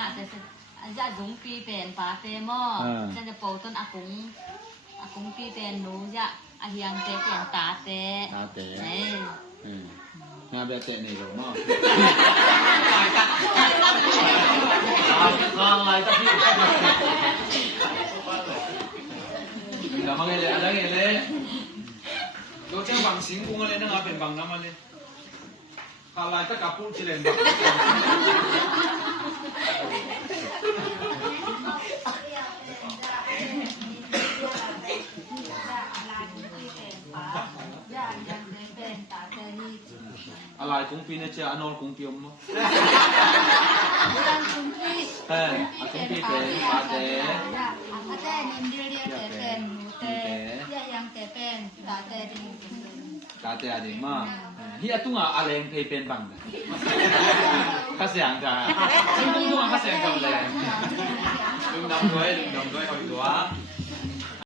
ngạ thì dạ giống pi bền phá tê mò chânจะปูต้นอากงpi bềnนูdạอาเฮียงเตเปลี่ยนตาเตงานแบบเตะนี่หรอมั้งลายตะพี่เรามาเลยอะไรเลยเราจะบังสิงกุ้งอะไรนั่งเป็นบังน้ำมันเลยข้าลายตะกับพูดชิเลนบังอะไรกุ้งปีนี่เจ้าอนอลกุ้งปีมั้งกุ้งปีกุ้งปีเป็นปลาเต้อาเต้นิมเดียเตเป็นหนูเต้ยายังเตเป็นตาเต้ดิตาเต้อะไรมาเฮียตุ้งอะไรเพย์เป็นบังข้าเสียงจ้าตุ้งข้าเสียงจำเลยลืมดำด้วยเอาอีกตัว